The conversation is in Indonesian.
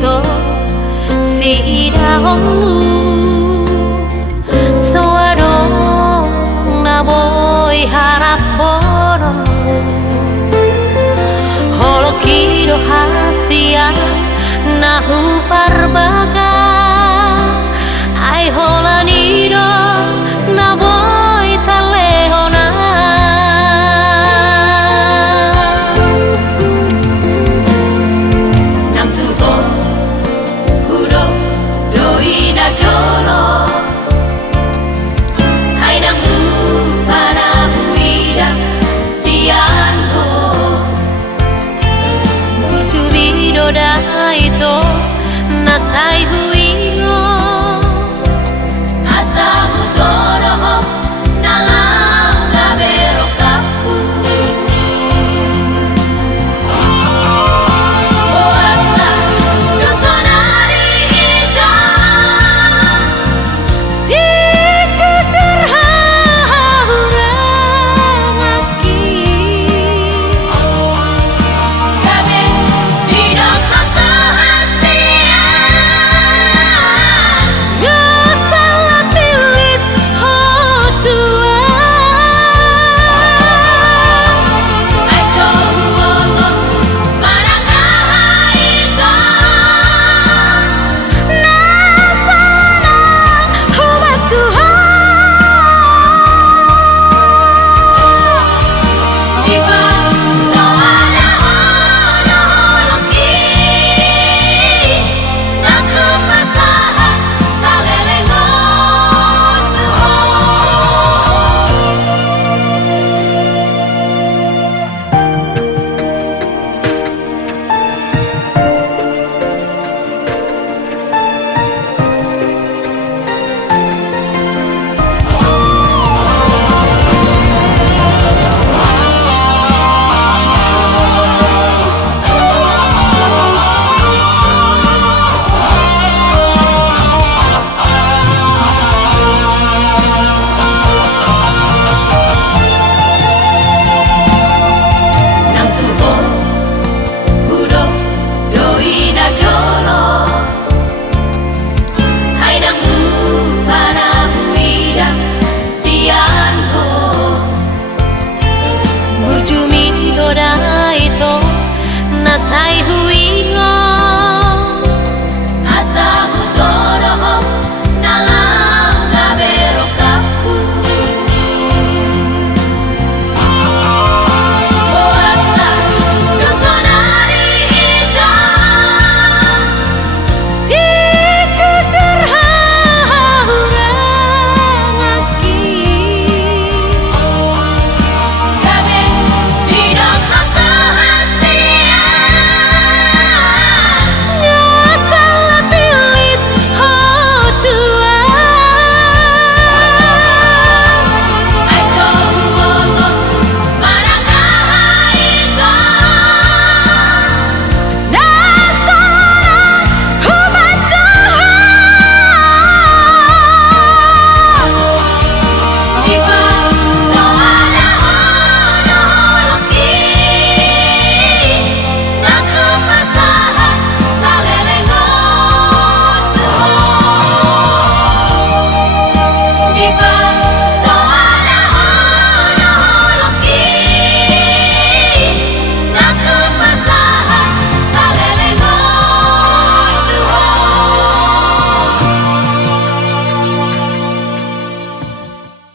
to siidahmu sawadong na boy harap porongmu holokido hasia nahu parbaga ai holanido na boy talehona nam tuho hudo doina jolo ai nang para huida sianho butubido daito nasai huilo asamu toroho nalanga berokapu oasa dosonari ita dicucur haurangaki gabe tidak kekahasian gak salah pilit hotua ai sohuoto barangahita nasana hubat Tuhan Iba soada ono holoki naku pasaha salelengon nam tuho hudo doina jolo ai nang para huida sianho burjumi dodaito nasai hui